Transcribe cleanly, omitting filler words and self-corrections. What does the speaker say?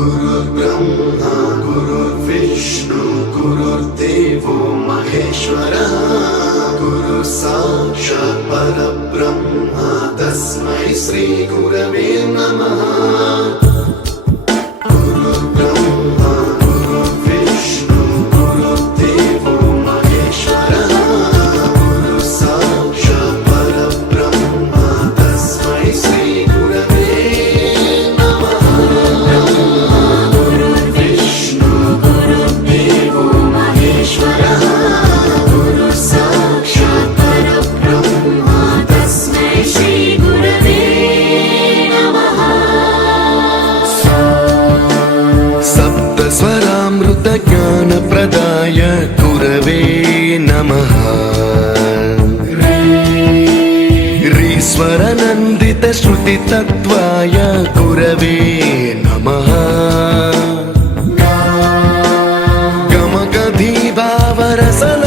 गुरुर्ब्रह्मा गुरुर्विष्णु गुरुर्देवो महेश्वरः गुरु साक्षात् परब्रह्म तस्मै श्री गुरवे नमः। गुरुर्ब्रह्मा गुरुर्विष्णु गुरुर्देवो महेश्वरः गुरु साक्षात् परब्रह्म तस्मै श्री गुरवे नमः। गुरुर्विष्णु गुरुर्देवो महेश्वरः गुरु साक्षात् परब्रह्म तस्मै श्री गुरवे नमः। सप्तस्वरामृत ज्ञानप्रदाय गुरवे नमः। ह्रीश्वरनन्दित श्रुतितत्त्वाय गुरवे नमः। गमगधीभावरसल